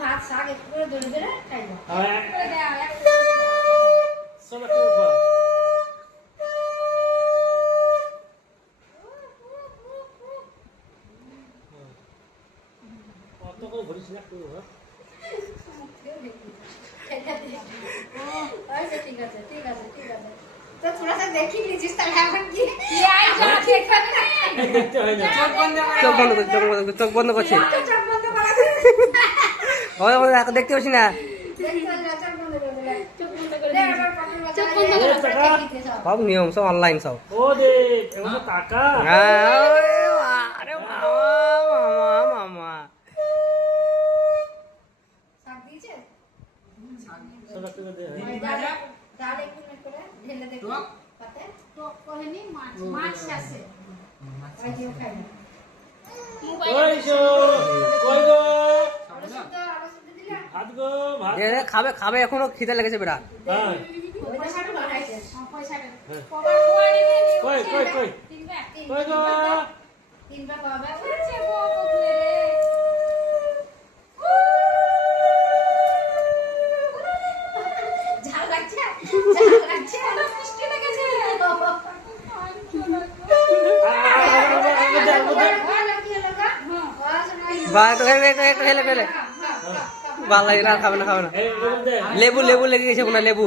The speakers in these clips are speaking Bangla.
ভাত শাক একটু করে ধরে ধরে খাইবো। ঠিক আছে ঠিক আছে ঠিক আছে তো थोड़ा सा देखी लीजिए এখন কি দেখতে হয় না চোখ বন্ধ করছি চোখ বন্ধ করছি দেখতে পাচ্ছি না সব নিয়ম সব অনলাইন সব ও দেখ এমন টাকা আরে মামা মামা শাক দিয়েছে সব একটা দে ডাল একটু মেট করে ঢেলে দেখো পাতে তো কোহেনি মাছ আছে আর কেউ খায় না ওই শো কই গো আরো শুদ্ধ দিলা ভাত গো ভাত খাবে খাবে এখনো খিদে লেগেছে বেটা হ্যাঁ ওইটা সাথে বানাইছে পয়সা কই কই কই কই গো তিনটা পাবে ঝাল লাগছে মিষ্টি লেগেছে একটু হেলে ফেলে ভালো লাগে না খাবে না লেবু লেবু লেগে গেছে মনে হয় লেবু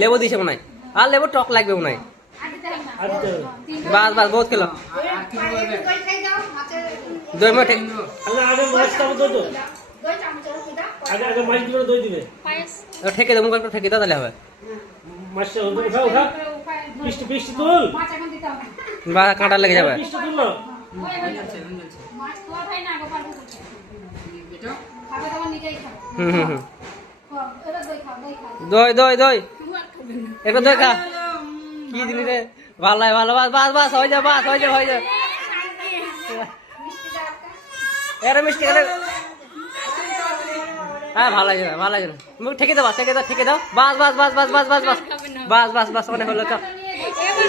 লেবু দিয়েছে মনে হয় আর লেবু টক লাগবে মনে হয় বাস বাস বহুত খেলো দই মা ঠিক আগে মাছটা তো তো আগে মাছ দিবে দই দিবে ঠেকে দেবো একটু ঠেকে দাও তাহলে হবে মাছটা উঠা উঠা পিষ্টি পিষ্টি তুল বা কাঁটা লেগে যাবে পিষ্টি তুল না দই দই দই একটু দই খা কি জিনিস রে ভালো লাগে ভালো বাস বাস বাস হয়ে যায় বাস হয়ে যায় হয়ে যায় এর মিষ্টি খেলে হ্যাঁ ভালো লাগে না ভালো লাগে না মুখ ঠেকে দাও ঠেকে দাও বাস বাস বাস বাস বাস বাস বাস বাস বাস বাস অনেক হলো চল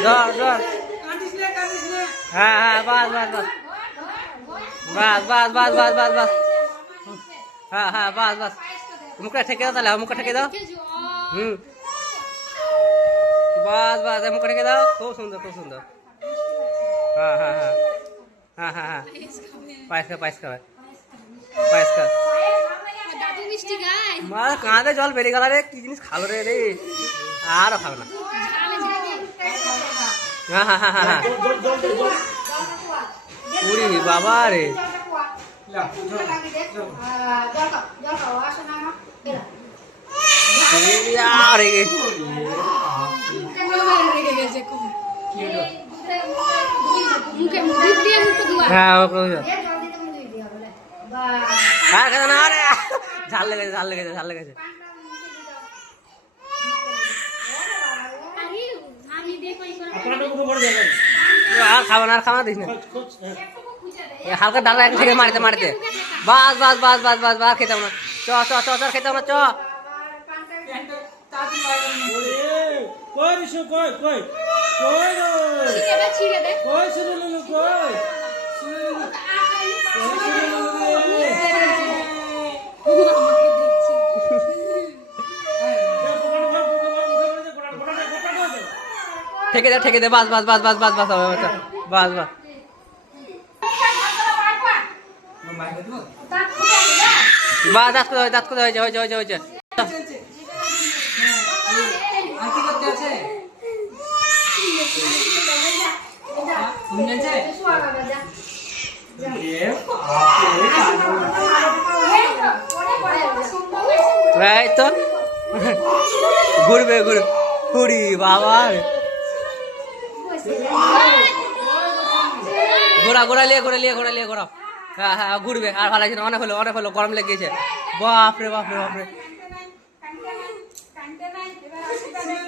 ধর ধর হ্যাঁ হ্যাঁ বাস বাস বাস বাস বাস বাস বাস বাস বাস হ্যাঁ হ্যাঁ বাস বাস মুখটা ঠেকে দাও তাহলে মুখটা ঠেকে দাও বাস বাস মুখটা ঠেকে দাও খুব সুন্দর খুব সুন্দর হ্যাঁ হ্যাঁ হ্যাঁ হ্যাঁ হ্যাঁ হ্যাঁ পায়েস খা পায়েস খা পায়েস খা মা কাঁধে জল বেরিয়ে গেল রে কি জিনিস খালো রে রে আরও খাবে না হ্যাঁ হ্যাঁ হ্যাঁ হ্যাঁ পুরি বাবা রে ঝাল লেগেছে ঝাল লেগেছে ঝাল লেগেছে আর খাবো না আর খাওয়া দিস না হালকা ডালা এক থেকে মারতে মারতে বাস বাস বাস বাস বাস বাস খেতাম না চ চ চ চ খেতাম না চ কই রিশু কই কই কই ছিড়ে দে কই ছিড়ে নে কই ঠেকে দে বাস বাস বাস বাস বাস বাস বাস বাস বাস দাঁত করে হয়েছে হয়েছে হয়েছে হয়েছে এই তো ঘুরবে ঘুরবে ঘুরি বাবা ঘোরা ঘোরা লিয়ে ঘোরা। হ্যাঁ হ্যাঁ ঘুরবে আর ভালো লাগছে না, অনেক হলো গরম লেগে গেছে। বাপরে বাপরে বাপরে